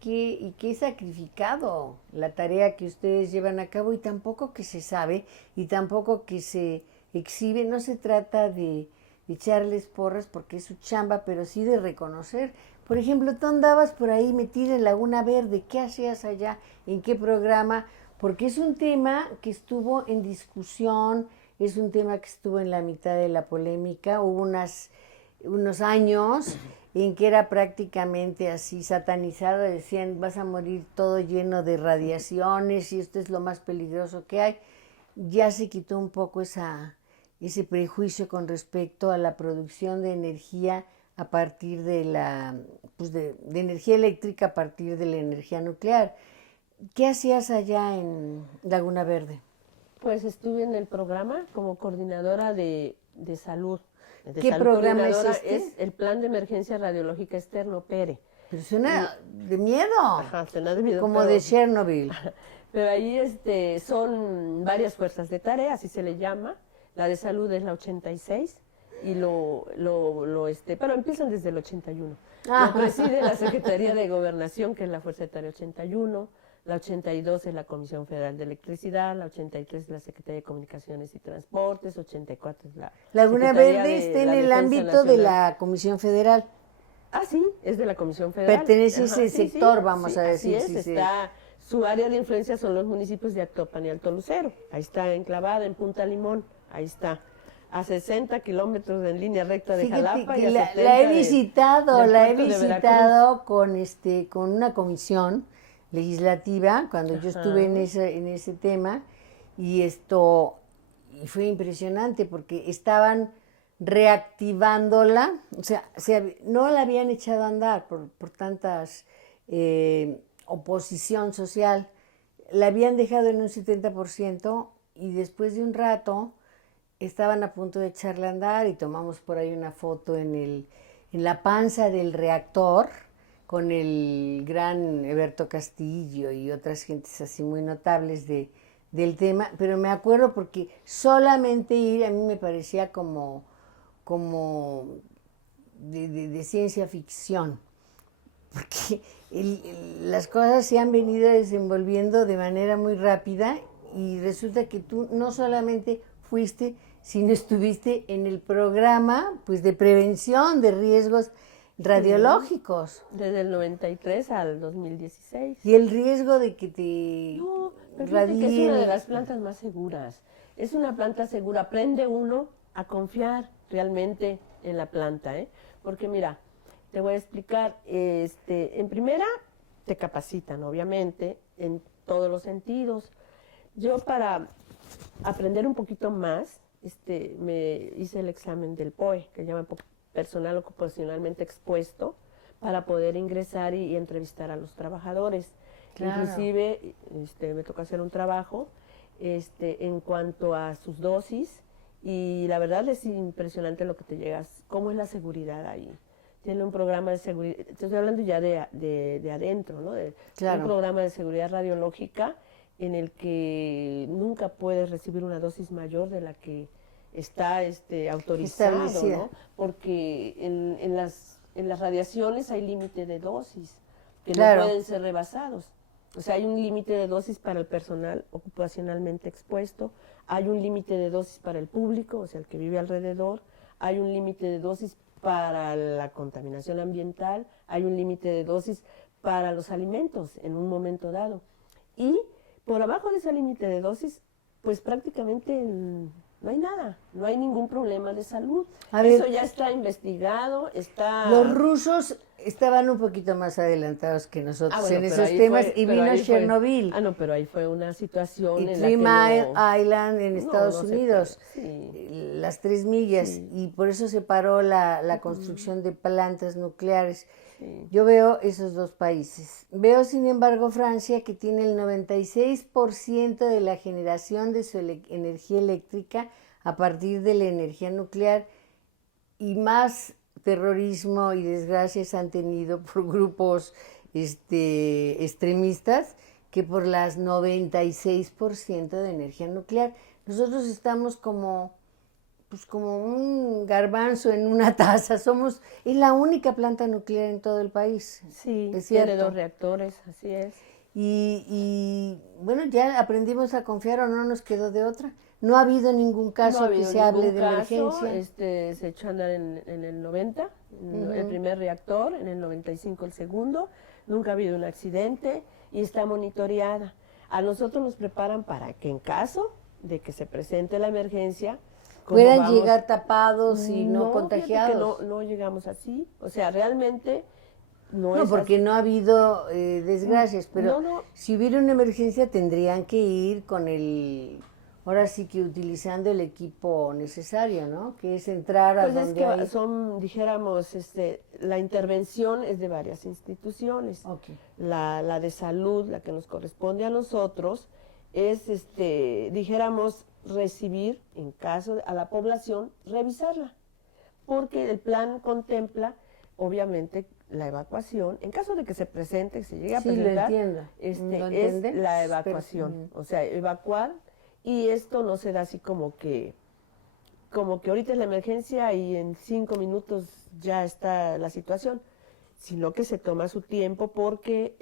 qué sacrificado la tarea que ustedes llevan a cabo y tampoco que se sabe y tampoco que se exhibe. No se trata de echarles porras porque es su chamba, pero sí de reconocer. Por ejemplo, tú andabas por ahí metida en Laguna Verde. ¿Qué hacías allá? ¿En qué programa? Porque es un tema que estuvo en discusión, es un tema que estuvo en la mitad de la polémica. Hubo unos años en que era prácticamente así satanizado, decían vas a morir todo lleno de radiaciones y esto es lo más peligroso que hay. Ya se quitó un poco ese prejuicio con respecto a la producción de energía a partir de energía eléctrica a partir de la energía nuclear. ¿Qué hacías allá en Laguna Verde? Pues estuve en el programa como coordinadora de salud. De ¿Qué salud programa es coordinadora este? es el Plan de Emergencia Radiológica Externo, PERE. Pero Y, suena de miedo, ajá, suena de miedo, como de Chernobyl. pero ahí son varias fuerzas de tarea, así se le llama. La de salud es la 86 y pero empiezan desde el 81. Lo preside la Secretaría de Gobernación, que es la Fuerza de Tarea 81, la 82 es la Comisión Federal de Electricidad, la 83 es la Secretaría de Comunicaciones y Transportes, 84 es la Laguna Secretaría Verde de está en la el Defensa ámbito de Nacional. la Comisión Federal. Ah, sí, es de la Comisión Federal. Pertenece a Ajá, ese sí, sí, sector, vamos sí, a así decir. es, Sí, sí. Su área de influencia son los municipios de Actopan y Alto Lucero. Ahí está enclavada en Punta Limón, ahí está. A 60 kilómetros en línea recta de Fíjate Jalapa que y a 70 la he visitado, del la he puerto de visitado con una comisión legislativa cuando yo estuve Ajá. en ese tema y y fue impresionante porque estaban reactivándola, o sea, no la habían echado a andar por tantas oposición social, la habían dejado en un 70% y después de un rato estaban a punto de echarle a andar y tomamos por ahí una foto en la panza del reactor con el gran Eberto Castillo y otras gentes así muy notables del tema, pero me acuerdo porque solamente ir a mí me parecía como de ciencia ficción, porque las cosas se han venido desenvolviendo de manera muy rápida y resulta que tú no solamente fuiste, sino estuviste en el programa pues de prevención de riesgos radiológicos. Desde el 93 al 2016. Y el riesgo de que te No, pero fíjate que es una de radien. las plantas más seguras. Es una planta segura. Aprende uno a confiar realmente en la planta, ¿eh? Porque mira, te voy a explicar. En primera, te capacitan, obviamente, en todos los sentidos. Yo para aprender un poquito más, me hice el examen del POE, que llama personal ocupacionalmente expuesto, para poder ingresar y entrevistar a los trabajadores. Claro. Inclusive, me tocó hacer un trabajo en cuanto a sus dosis y la verdad es impresionante lo que te llegas, cómo es la seguridad ahí. Tiene un programa de seguridad, te estoy hablando ya de adentro, ¿no? Claro. Un programa de seguridad radiológica en el que nunca puedes recibir una dosis mayor de la que está autorizado, Establecida. ¿no? Porque en las radiaciones hay límite de dosis que Claro. no pueden ser rebasados. O sea, hay un límite de dosis para el personal ocupacionalmente expuesto, hay un límite de dosis para el público, o sea, el que vive alrededor, hay un límite de dosis para la contaminación ambiental, hay un límite de dosis para los alimentos en un momento dado. Y por abajo de ese límite de dosis, pues prácticamente no hay nada, no hay ningún problema de salud. Eso ya está investigado, está... Los rusos estaban un poquito más adelantados que nosotros bueno, en pero esos ahí temas fue- y pero vino ahí fue- Chernobyl no, pero ahí fue una situación y en la Three que Mile no... Island en Estados no se Unidos, puede, sí. las 3 millas, Sí. y por eso se paró la construcción de plantas nucleares. Sí. Yo veo esos dos países. Veo, sin embargo, Francia, que tiene el 96% de la generación de su energía eléctrica a partir de la energía nuclear, y más terrorismo y desgracias han tenido por grupos extremistas que por las 96% de energía nuclear. Nosotros estamos pues como un garbanzo en una taza. Es la única planta nuclear en todo el país. Sí, es tiene cierto. 2 reactores, así es. Bueno, ya aprendimos a confiar o no nos quedó de otra. No ha habido ningún caso no ha que habido se hable ningún de caso, emergencia. se echó a andar en el 90, el primer reactor, en el 95 el segundo, nunca ha habido un accidente y está monitoreada. A nosotros nos preparan para que en caso de que se presente la emergencia, Puedan llegar tapados y no contagiados. Que no llegamos así, o sea, realmente no No, es porque así. no ha habido desgracias, pero No. si hubiera una emergencia tendrían que ir ahora sí que utilizando el equipo necesario, ¿no? Que es entrar a Pues es donde que hay... son, dijéramos, la intervención es de varias instituciones. Okay. La de salud, la que nos corresponde a nosotros, es, dijéramos, recibir, en caso a la población, revisarla. Porque el plan contempla, obviamente, la evacuación. En caso de que se presente, que se llegue a presentar, lo entiendo. es la evacuación. O sea, evacuar, y esto no se da así como que ahorita es la emergencia y en 5 minutos ya está la situación, sino que se toma su tiempo porque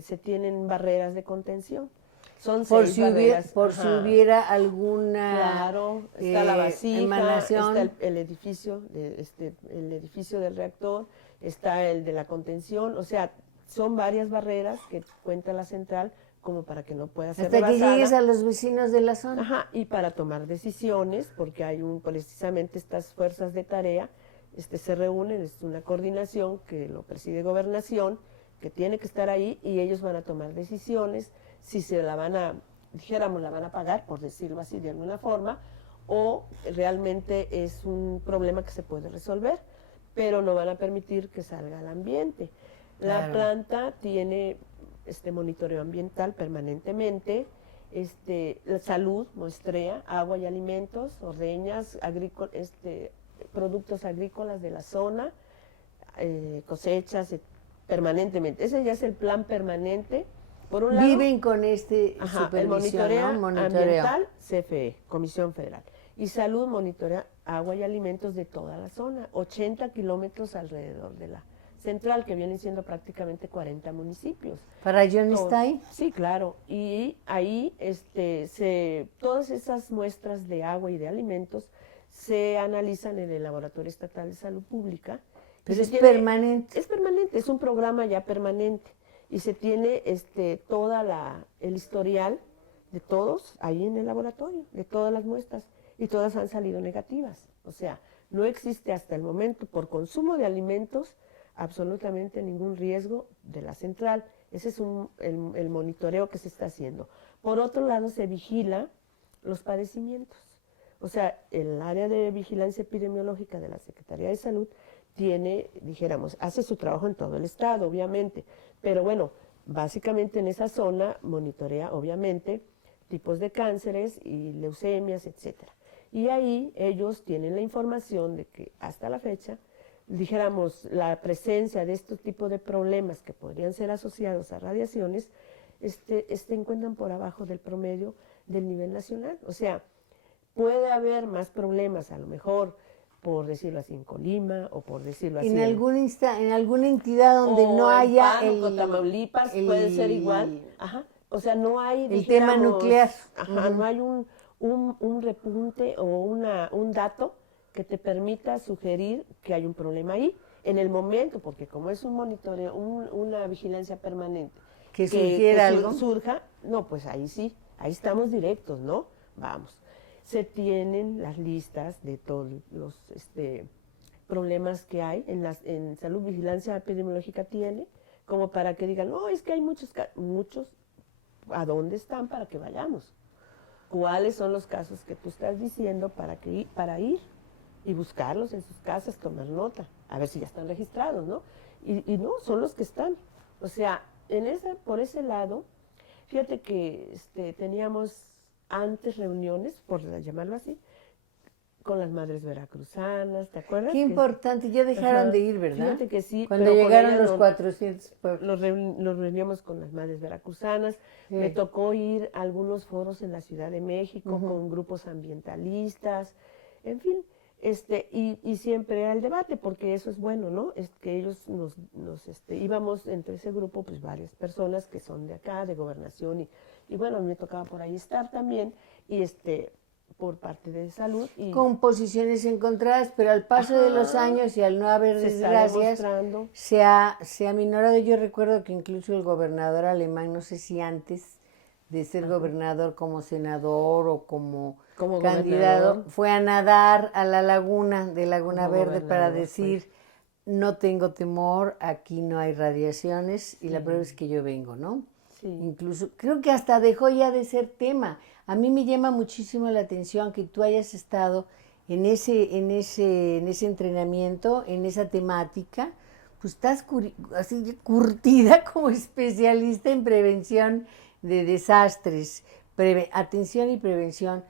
se tienen barreras de contención. Son 6 barreras. Si hubiera alguna Claro, está la vasija, emanación. está el edificio, el edificio del reactor, está el de la contención, o sea, son varias barreras que cuenta la central como para que no pueda ser Hasta que rebasada. llegues a los vecinos de la zona. Ajá, y para tomar decisiones, porque hay precisamente estas fuerzas de tarea, se reúnen, es una coordinación que lo preside Gobernación, que tiene que estar ahí y ellos van a tomar decisiones, si se la van a, dijéramos, la van a pagar, por decirlo así de alguna forma, o realmente es un problema que se puede resolver, pero no van a permitir que salga al ambiente. La Claro. planta tiene monitoreo ambiental permanentemente, la salud, muestrea, agua y alimentos, ordeñas, productos agrícolas de la zona, cosechas permanentemente. Ese ya es el plan permanente. Por un lado, Viven con este ajá, el supervisión, monitoreo ¿no? Monitoreo. ambiental, CFE, Comisión Federal. Y salud monitorea agua y alimentos de toda la zona, 80 kilómetros alrededor de la central, que vienen siendo prácticamente 40 municipios. ¿Para John está ahí? Sí, claro. Y ahí todas esas muestras de agua y de alimentos se analizan en el Laboratorio Estatal de Salud Pública. Pero es permanente. Es permanente, es un programa ya permanente. Y se tiene toda el historial de todos ahí en el laboratorio, de todas las muestras, y todas han salido negativas. O sea, no existe hasta el momento, por consumo de alimentos, absolutamente ningún riesgo de la central. Ese es el monitoreo que se está haciendo. Por otro lado, se vigila los padecimientos. O sea, el área de vigilancia epidemiológica de la Secretaría de Salud hace su trabajo en todo el estado, obviamente, pero bueno, básicamente en esa zona monitorea, obviamente, tipos de cánceres y leucemias, etcétera. Y ahí ellos tienen la información de que hasta la fecha, la presencia de este tipo de problemas que podrían ser asociados a radiaciones, encuentran por abajo del promedio del nivel nacional. O sea, puede haber más problemas, a lo mejor, por decirlo así, en Colima, o por decirlo así. En alguna entidad donde no haya Tamaulipas, puede ser igual. Ajá. O sea, no hay, el tema nuclear. Ajá, no hay un repunte o un dato que te permita sugerir que hay un problema ahí en el momento, porque como es un monitoreo, una vigilancia permanente, que surgiera algo. Surja, no, pues ahí sí, ahí estamos directos, ¿no? Vamos. Se tienen las listas de todos los problemas que hay en salud, vigilancia epidemiológica tiene, como para que digan, no, es que hay muchos, ¿a dónde están para que vayamos? ¿Cuáles son los casos que tú estás diciendo para ir y buscarlos en sus casas, tomar nota, a ver si ya están registrados, ¿no? Y no, son los que están. O sea, por ese lado, fíjate que teníamos antes reuniones, por llamarlo así, con las madres veracruzanas, ¿te acuerdas? Qué importante, ya dejaron de ir, ¿verdad? Fíjate que sí. Cuando llegaron los 400 pueblos. Nos reuníamos con las madres veracruzanas, sí. Me tocó ir a algunos foros en la Ciudad de México con grupos ambientalistas, en fin, y siempre era el debate, porque eso es bueno, ¿no? Es que ellos íbamos entre ese grupo, pues varias personas que son de acá, de Gobernación, y bueno, a mí me tocaba por ahí estar también, y por parte de salud. Con posiciones encontradas, pero al paso de los años y al no haber desgracias, se ha minorado. Yo recuerdo que incluso el gobernador alemán, no sé si antes de ser gobernador como senador o como candidato, fue a nadar a la laguna de Laguna Verde para decir, no tengo temor, aquí no hay radiaciones, y la prueba es que yo vengo, ¿no? Sí. Incluso, creo que hasta dejó ya de ser tema. A mí me llama muchísimo la atención que tú hayas estado en ese entrenamiento, en esa temática, pues estás así curtida como especialista en prevención de desastres, atención y prevención.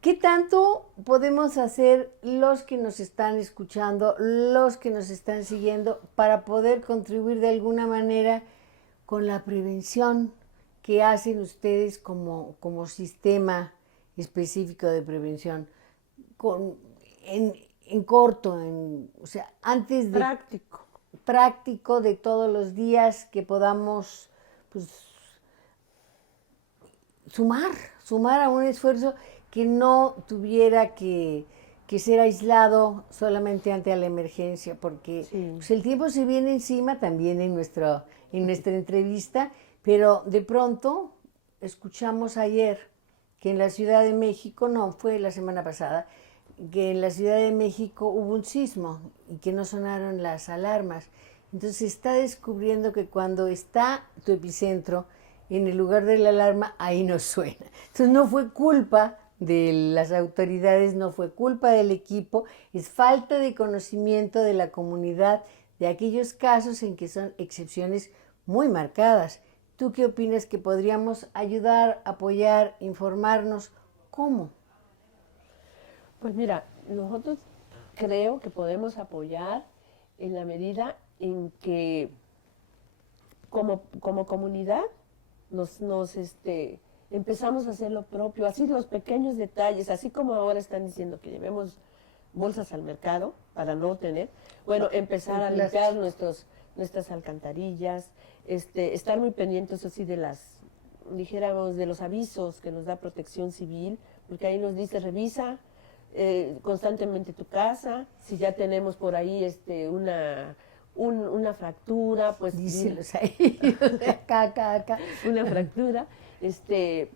¿Qué tanto podemos hacer los que nos están escuchando, los que nos están siguiendo, para poder contribuir de alguna manera con la prevención que hacen ustedes como sistema específico de prevención, en corto, o sea, antes de... Práctico de todos los días, que podamos pues, sumar a un esfuerzo que no tuviera que ser aislado solamente ante la emergencia, porque pues, el tiempo se viene encima también en en nuestra entrevista, pero de pronto escuchamos ayer que en la Ciudad de México, no, fue la semana pasada, que en la Ciudad de México hubo un sismo y que no sonaron las alarmas. Entonces se está descubriendo que cuando está tu epicentro en el lugar de la alarma, ahí no suena. Entonces no fue culpa de las autoridades, no fue culpa del equipo, es falta de conocimiento de la comunidad de aquellos casos en que son excepciones muy marcadas. ¿Tú qué opinas que podríamos ayudar, apoyar, informarnos? ¿Cómo? Pues mira, nosotros creo que podemos apoyar en la medida en que como comunidad nos empezamos a hacer lo propio, así los pequeños detalles, así como ahora están diciendo que llevemos bolsas al mercado para no tener, bueno, empezar a limpiar nuestras alcantarillas, estar muy pendientes así dijéramos, de los avisos que nos da Protección Civil, porque ahí nos dice, revisa constantemente tu casa, si ya tenemos por ahí una fractura, pues díselos ahí, acá. Una fractura,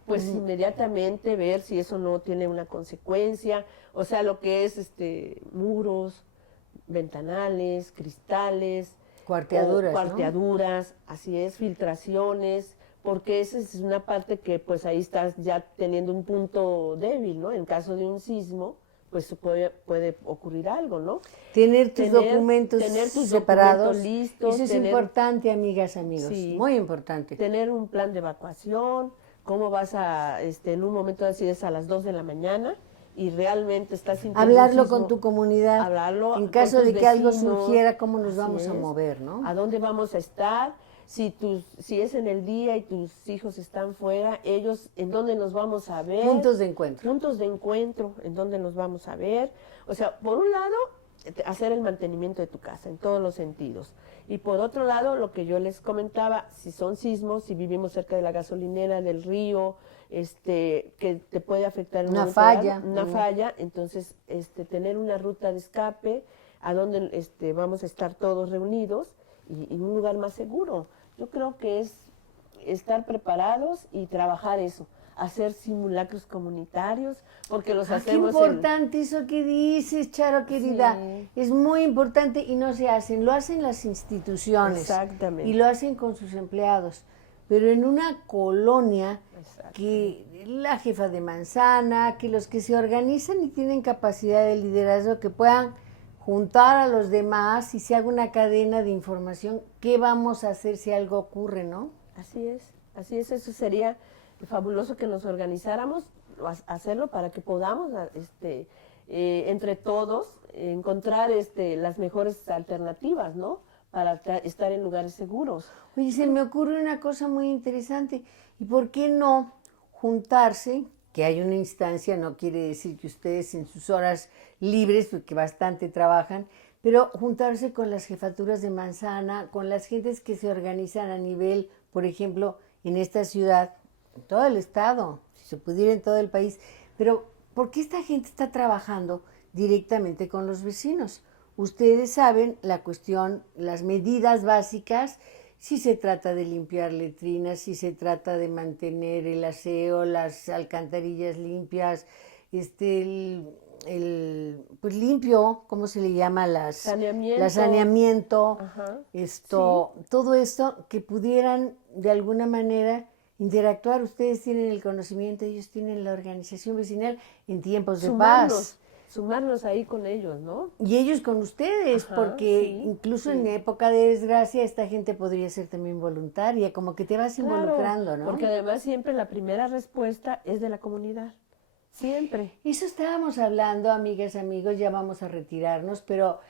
pues inmediatamente ver si eso no tiene una consecuencia, o sea, lo que es muros, ventanales, cristales, cuarteaduras, ¿no? Así es, filtraciones, porque esa es una parte que pues ahí estás ya teniendo un punto débil, ¿no? En caso de un sismo, pues puede ocurrir algo, ¿no? Tener tus documentos separados, listos. Eso es importante, amigas, amigos, sí, muy importante. Tener un plan de evacuación, cómo vas en un momento así es a las 2 de la mañana y realmente estás sintiendo hablarlo con tu comunidad, hablarlo en caso de que algo vecinos, surgiera, cómo nos vamos a mover, ¿no? A dónde vamos a estar, si es en el día y tus hijos están fuera, ellos, ¿en dónde nos vamos a ver? Puntos de encuentro. Puntos de encuentro, ¿en dónde nos vamos a ver? O sea, por un lado, hacer el mantenimiento de tu casa en todos los sentidos. Y por otro lado, lo que yo les comentaba, si son sismos, si vivimos cerca de la gasolinera, del río, que te puede afectar en una falla, entonces tener una ruta de escape a donde vamos a estar todos reunidos y un lugar más seguro. Yo creo que es estar preparados y trabajar eso, hacer simulacros comunitarios, porque los hacemos. Qué importante eso que dices, Charo querida. Sí. Es muy importante y no se hacen, lo hacen las instituciones. Exactamente. Y lo hacen con sus empleados. Pero en una colonia que la jefa de manzana, que los que se organizan y tienen capacidad de liderazgo, que puedan juntar a los demás y se haga una cadena de información, ¿qué vamos a hacer si algo ocurre, no? Así es, eso sería fabuloso que nos organizáramos, hacerlo para que podamos, entre todos, encontrar las mejores alternativas, ¿no? Para estar en lugares seguros. Oye, se me ocurre una cosa muy interesante, ¿y por qué no juntarse? Que hay una instancia, no quiere decir que ustedes en sus horas libres, porque bastante trabajan, pero juntarse con las jefaturas de manzana, con las gentes que se organizan a nivel, por ejemplo, en esta ciudad, en todo el estado, si se pudiera en todo el país, pero ¿por qué esta gente está trabajando directamente con los vecinos? Ustedes saben la cuestión, las medidas básicas, si se trata de limpiar letrinas, si se trata de mantener el aseo, las alcantarillas limpias, pues limpio, ¿cómo se le llama? Saneamiento, todo esto que pudieran de alguna manera interactuar. Ustedes tienen el conocimiento, ellos tienen la organización vecinal en tiempos de paz. Sumarnos ahí con ellos, ¿no? Y ellos con ustedes, porque incluso en época de desgracia esta gente podría ser también voluntaria, como que te vas involucrando, ¿no? Porque además siempre la primera respuesta es de la comunidad, siempre. Eso estábamos hablando, amigas, amigos, ya vamos a retirarnos, pero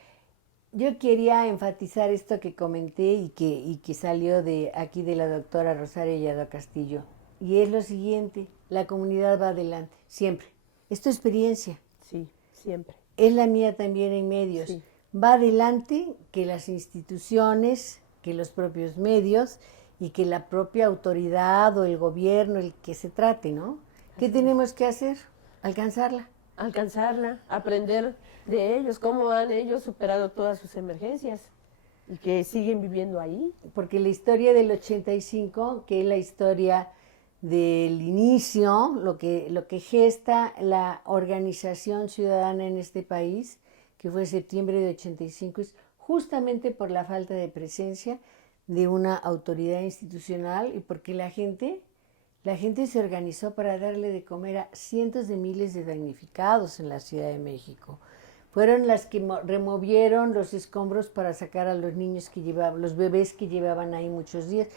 yo quería enfatizar esto que comenté y que salió de aquí de la doctora Rosario Yado Castillo, y es lo siguiente, la comunidad va adelante, siempre. Es tu experiencia. Sí. Siempre. Es la mía también en medios. Sí. Va adelante que las instituciones, que los propios medios y que la propia autoridad o el gobierno, el que se trate, ¿no? ¿Qué tenemos que hacer? Alcanzarla. Alcanzarla, aprender de ellos, cómo han ellos superado todas sus emergencias. ¿Y que siguen viviendo ahí? Porque la historia del 85, que es la historia del inicio, lo que gesta la organización ciudadana en este país, que fue en septiembre de 85, es justamente por la falta de presencia de una autoridad institucional y porque la gente se organizó para darle de comer a cientos de miles de damnificados en la Ciudad de México. Fueron las que removieron los escombros para sacar a los niños que llevaban, los bebés que llevaban ahí muchos días.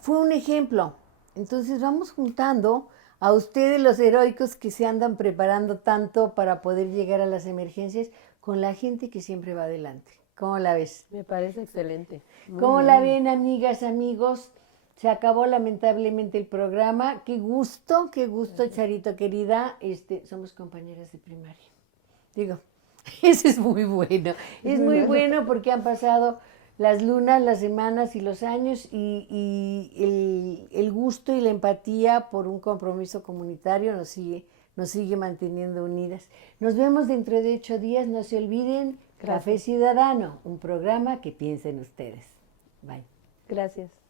Fue un ejemplo. Entonces vamos juntando a ustedes los heroicos que se andan preparando tanto para poder llegar a las emergencias con la gente que siempre va adelante. ¿Cómo la ves? Me parece excelente. ¿Cómo la ven, amigas, amigos? Se acabó lamentablemente el programa. Qué gusto, Charito querida. Somos compañeras de primaria. Digo, eso es muy bueno. Es muy bueno porque han pasado las lunas, las semanas y los años y el gusto y la empatía por un compromiso comunitario nos sigue manteniendo unidas. Nos vemos dentro de 8 días. No se olviden, Café Ciudadano, un programa que piensa en ustedes. Bye. Gracias.